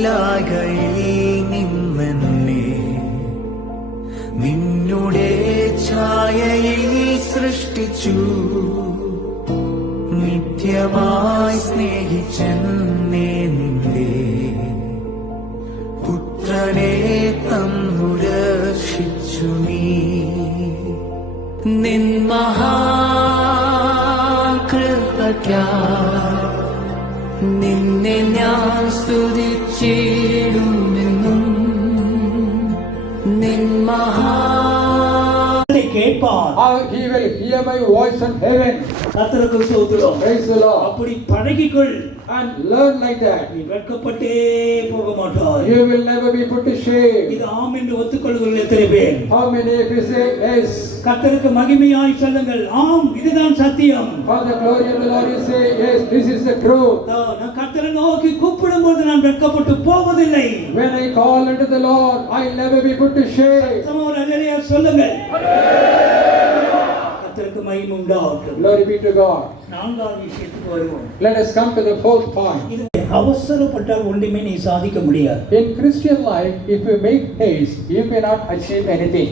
ഇല്ലായ്കയിൽ നിന്നെന്നെ നിന്നുടെ ഛായയിൽ സൃഷ്ടിച്ചു. നിത്യമായി സ്നേഹിച്ചെന്നെ നിന്റെ പുത്രനെ തന്നു രക്ഷിച്ചു നീ. നിൻ മഹാകൃപയ്ക്കായി നിന്നെ ഞാൻ സ്തുതിച്ചിടുമെന്നും. നിൻ கேட்பார். He will hear my voice in heaven. கர்த்தருக்கு ஸ்தோத்திரம். Praise the Lord. அப்படி பழகிக்கொள் and learn like that. நீ வெட்கப்பட்டே போக மாட்டாய். You will never be put to shame. இது ஆம் என்று ஒத்துக்கொள்வீர்கள் எத்தனை பேர்? How many of you say yes? கர்த்தருக்கு மகிமையாய் சொல்லுங்கள், ஆம் இதுதான் சத்தியம். For the glory of the Lord you say yes, this is the truth. நான் கர்த்தரை நோக்கி கூப்பிடும்போது நான் வெட்கப்பட்டு போவதில்லை. When I call unto the Lord, I will never be put to shame. சமோர அல்லேலூயா சொல்லுங்கள். கர்த்தருக்கு மகிமை உண்டாகட்டும். Glory be to God. நான்காவது விஷயத்துக்கு வருவோம். Let us come to the fourth point. அவசரப்பட்டால் ஒன்றுமே நீ சாதிக்க முடியாது. In Christian life, if you make haste, you cannot achieve anything.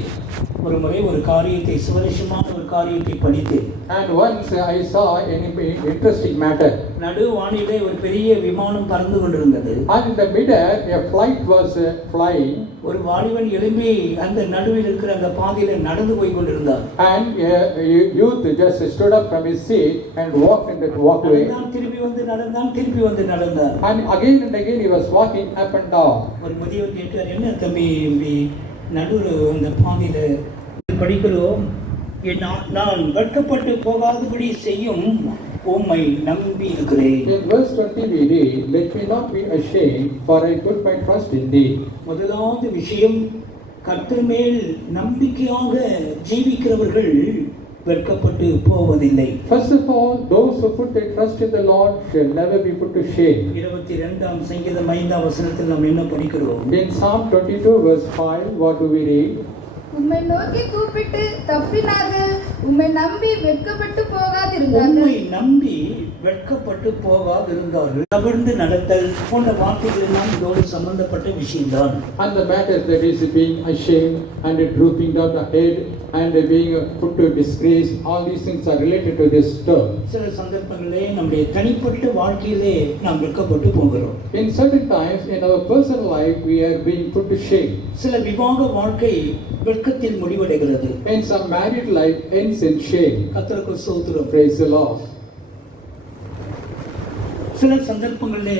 ஒரு முறை ஒரு காரியத்தை சுவாரஸ்யமான ஒரு காரியத்தை படித்தேன். And once I saw an interesting matter. நடுவானிலே ஒரு பெரிய விமானம் பறந்து கொண்டிருந்தது. And in the middle, a flight was flying. ஒரு வாலிபன் எழும்பி அந்த நடுவில் இருக்கிற அந்த பாதையில நடந்து போய் கொண்டிருந்தார். And a youth just stood up from his seat and walked in that walkway. திருப்பி வந்து நடந்தான், திருப்பி வந்து நடந்தார். And again he was walking up and down. ஒரு முதியவர் கேட்டார், என்ன தம்பி இப்படி நடுவுல அந்த பாதையில படிக்கிறோம், நான் வெட்கப்பட்டு போகாதபடி செய்யும் உம்மை நம்பி இருக்கிறேன். In verse 20 we read, let me not be ashamed, for I put my trust in thee. முதலாவது விஷயம், கர்த்தர் மேல் நம்பிக்கையாக ஜீவிக்கிறவர்கள் வெட்கப்பட்டு போவதில்லை. First of all, those who put their trust in the Lord shall never be put to shame. 22ஆம் சங்கீதம் 5ஆம் வசனத்தில் நாம் என்ன படிக்கிறோம்? In Psalm 22 verse 5, what do we read? உம்மை நோக்கி கூப்பிட்டு தப்பினார்கள், உம்மை நம்பி வெட்கப்பட்டு போகாதிருந்தார்கள். உம்மை நம்பி வெட்கப்பட்டு போகாதிருந்தார்கள். தவிர்த்து நடத்தல் போன்ற வார்த்தைகள் எல்லாம் இதோடு சம்பந்தப்பட்ட விஷயம்தான். And the matter that is being ashamed and drooping down the head and being put to disgrace, all these things are related to this term. சில சந்தர்ப்பங்களிலே நம்முடைய தனிப்பட்ட வாழ்க்கையிலே நாம் வெட்கப்பட்டு போகிறோம். In certain times in our personal life we are being put to shame. சில விவாக வாழ்க்கை வெட்கத்தில் முடிவடைகிறது. And some married life ends in shame. கர்த்தருக்கு ஸ்தோத்திரம். Praise the Lord. சில சந்தர்ப்பங்களிலே